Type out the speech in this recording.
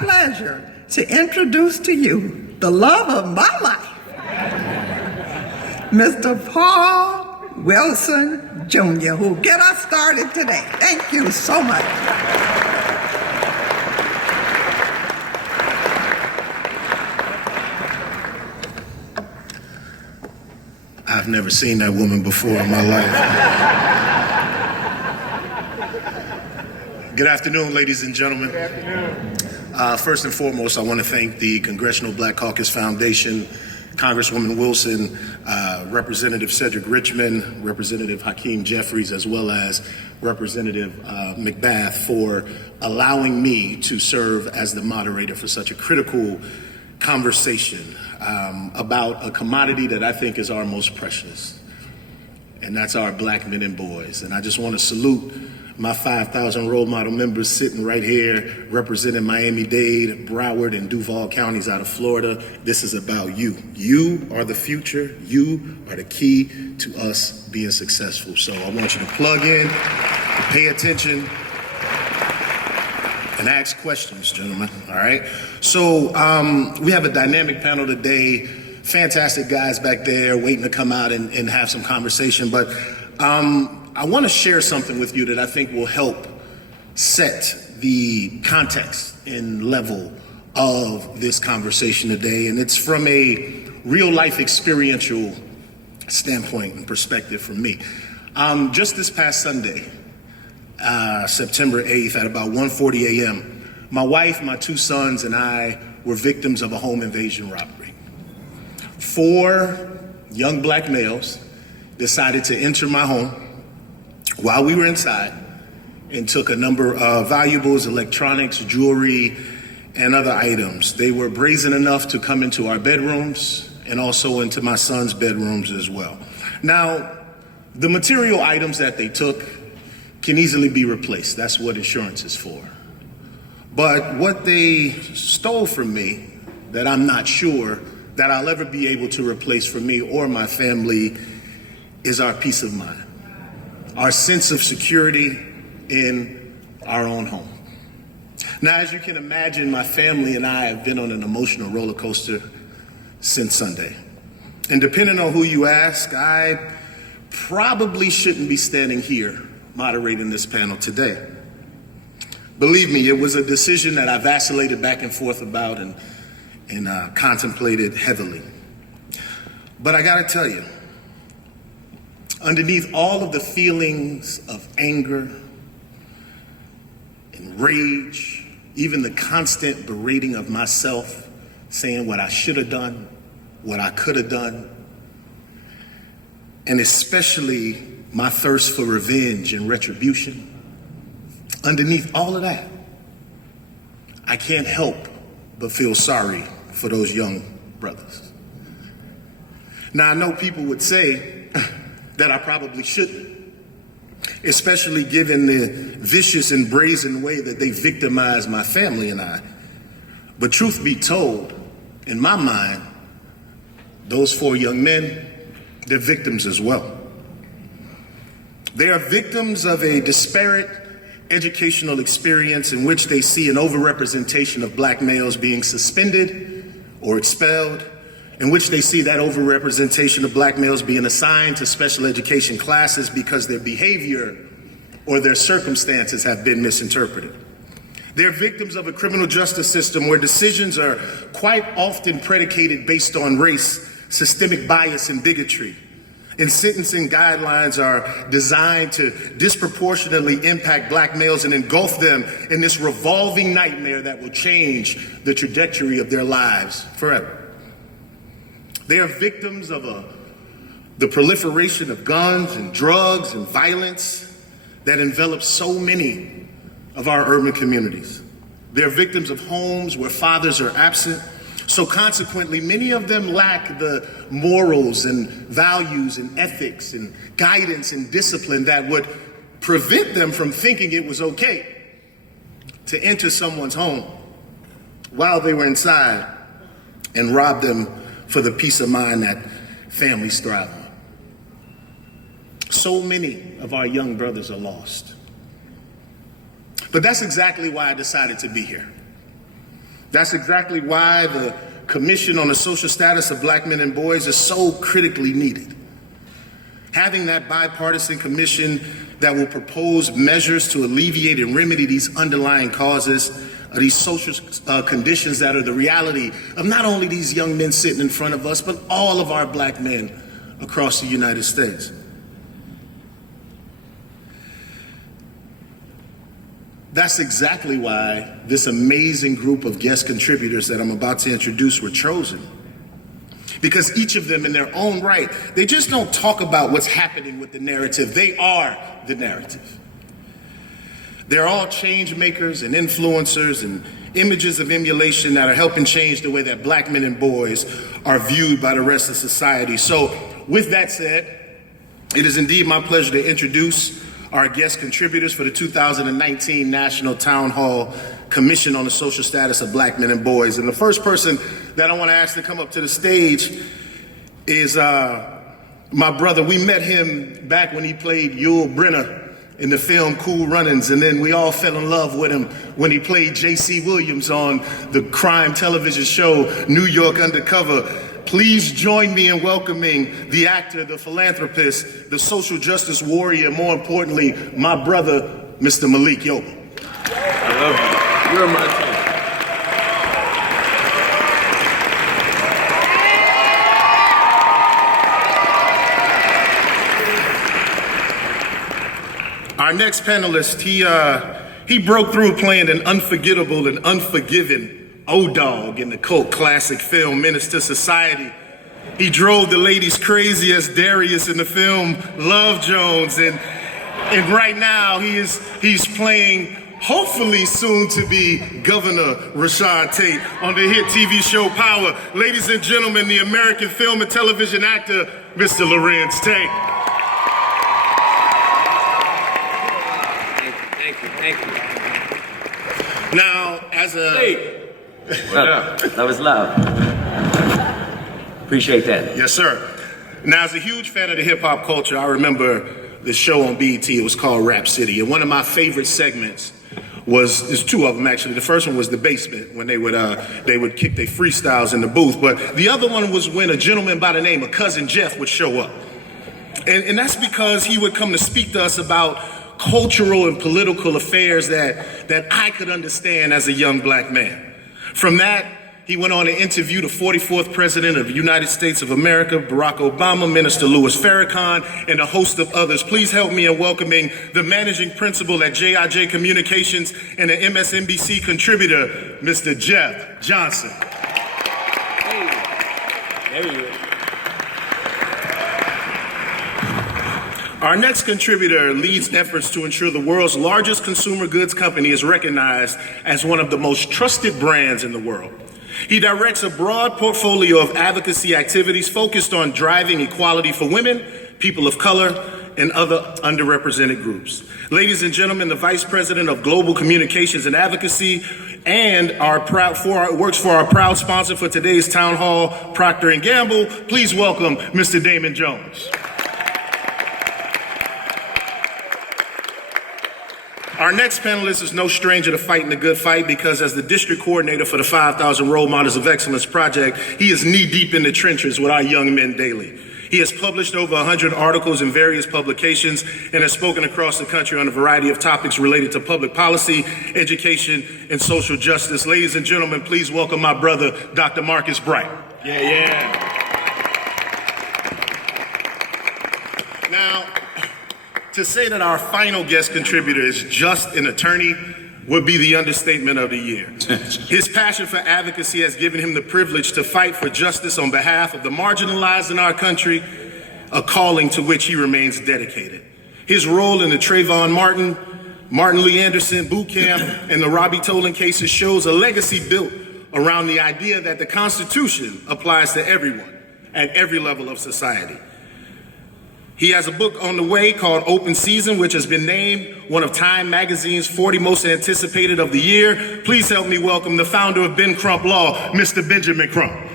pleasure to introduce to you the love of my life, Mr. Paul Wilson Jr., who will get us started today. Thank you so much. I've never seen that woman before in my life. Good afternoon, ladies and gentlemen. Good afternoon. First and foremost, I want to thank the Congressional Black Caucus Foundation, Congresswoman Wilson, Representative Cedric Richmond, Representative Hakeem Jeffries, as well as Representative McBath for allowing me to serve as the moderator for such a critical conversation about a commodity that I think is our most precious, and that's our black men and boys. And I just want to salute my 5,000 role model members sitting right here representing Miami-Dade, Broward, and Duval counties out of Florida. This is about you. You are the future. You are the key to us being successful. So I want you to plug in, pay attention, and ask questions, gentlemen, all right? So we have a dynamic panel today, fantastic guys back there waiting to come out and have some conversation, but I want to share something with you that I think will help set the context and level of this conversation today, and it's from a real-life experiential standpoint and perspective from me. Just this past Sunday, September 8th at about 1:40 a.m., my wife, my two sons, and I were victims of a home invasion robbery. 4 young black males decided to enter my home while we were inside and took a number of valuables, electronics, jewelry, and other items. They were brazen enough to come into our bedrooms and also into my son's bedrooms as well. Now, the material items that they took can easily be replaced. That's what insurance is for. But what they stole from me that I'm not sure that I'll ever be able to replace for me or my family is our peace of mind, our sense of security in our own home. Now, as you can imagine, my family and I have been on an emotional roller coaster since Sunday. And depending on who you ask, I probably shouldn't be standing here moderating this panel today. Believe me, it was a decision that I vacillated back and forth about and contemplated heavily. But I gotta tell you, underneath all of the feelings of anger and rage, even the constant berating of myself, saying what I should have done, what I could have done, and especially my thirst for revenge and retribution, underneath all of that, I can't help but feel sorry for those young brothers. Now, I know people would say that I probably shouldn't, especially given the vicious and brazen way that they victimized my family and I. But truth be told, in my mind, those 4 young men, they're victims as well. They are victims of a disparate educational experience in which they see an overrepresentation of black males being suspended or expelled, in which they see that overrepresentation of black males being assigned to special education classes because their behavior or their circumstances have been misinterpreted. They're victims of a criminal justice system where decisions are quite often predicated based on race, systemic bias, and bigotry. And sentencing guidelines are designed to disproportionately impact black males and engulf them in this revolving nightmare that will change the trajectory of their lives forever. They are victims of the proliferation of guns and drugs and violence that envelops so many of our urban communities. They're victims of homes where fathers are absent. So consequently, many of them lack the morals and values and ethics and guidance and discipline that would prevent them from thinking it was okay to enter someone's home while they were inside and rob them for the peace of mind that families thrive on. So many of our young brothers are lost. But that's exactly why I decided to be here. That's exactly why the Commission on the Social Status of Black Men and Boys is so critically needed. Having that bipartisan commission that will propose measures to alleviate and remedy these underlying causes, these social conditions that are the reality of not only these young men sitting in front of us, but all of our black men across the United States. That's exactly why this amazing group of guest contributors that I'm about to introduce were chosen. Because each of them in their own right, they just don't talk about what's happening with the narrative. They are the narrative. They're all change makers and influencers and images of emulation that are helping change the way that black men and boys are viewed by the rest of society. So with that said, it is indeed my pleasure to introduce our guest contributors for the 2019 National Town Hall Commission on the Social Status of Black Men and Boys. And the first person that I want to ask to come up to the stage is my brother. We met him back when he played Yul Brynner in the film Cool Runnings, and then we all fell in love with him when he played J.C. Williams on the crime television show New York Undercover. Please join me in welcoming the actor, the philanthropist, the social justice warrior, more importantly, my brother, Mr. Malik Yoba. I love you. You're my team. Our next panelist, he broke through playing an unforgettable and unforgiving O-Dog in the cult classic film Menace to Society. He drove the ladies crazy as Darius in the film Love Jones, and right now he's playing hopefully soon to be Governor Rashad Tate on the hit TV show Power. Ladies and gentlemen, the American film and television actor, Mr. Lorenz Tate. Thank you. Now, as a... Hey. That was loud. Appreciate that. Yes, sir. Now, as a huge fan of the hip hop culture, I remember the show on BET. It was called Rap City, and one of my favorite segments there's two of them actually. The first one was The Basement, when they would kick their freestyles in the booth. But the other one was when a gentleman by the name of Cousin Jeff would show up, and that's because he would come to speak to us about cultural and political affairs that I could understand as a young black man. From that, he went on to interview the 44th President of the United States of America, Barack Obama, Minister Louis Farrakhan, and a host of others. Please help me in welcoming the Managing Principal at JIJ Communications and an MSNBC contributor, Mr. Jeff Johnson. Hey. There you go. Our next contributor leads efforts to ensure the world's largest consumer goods company is recognized as one of the most trusted brands in the world. He directs a broad portfolio of advocacy activities focused on driving equality for women, people of color, and other underrepresented groups. Ladies and gentlemen, the Vice President of Global Communications and Advocacy and works for our proud sponsor for today's Town Hall, Procter & Gamble. Please welcome Mr. Damon Jones. Our next panelist is no stranger to fighting the good fight because as the district coordinator for the 5,000 Role Models of Excellence project, he is knee-deep in the trenches with our young men daily. He has published over 100 articles in various publications and has spoken across the country on a variety of topics related to public policy, education, and social justice. Ladies and gentlemen, please welcome my brother, Dr. Marcus Bright. Yeah. Now, to say that our final guest contributor is just an attorney would be the understatement of the year. His passion for advocacy has given him the privilege to fight for justice on behalf of the marginalized in our country, a calling to which he remains dedicated. His role in the Trayvon Martin, Martin Lee Anderson boot camp, and the Robbie Tolan cases shows a legacy built around the idea that the Constitution applies to everyone at every level of society. He has a book on the way called Open Season, which has been named one of Time Magazine's 40 most anticipated of the year. Please help me welcome the founder of Ben Crump Law, Mr. Benjamin Crump.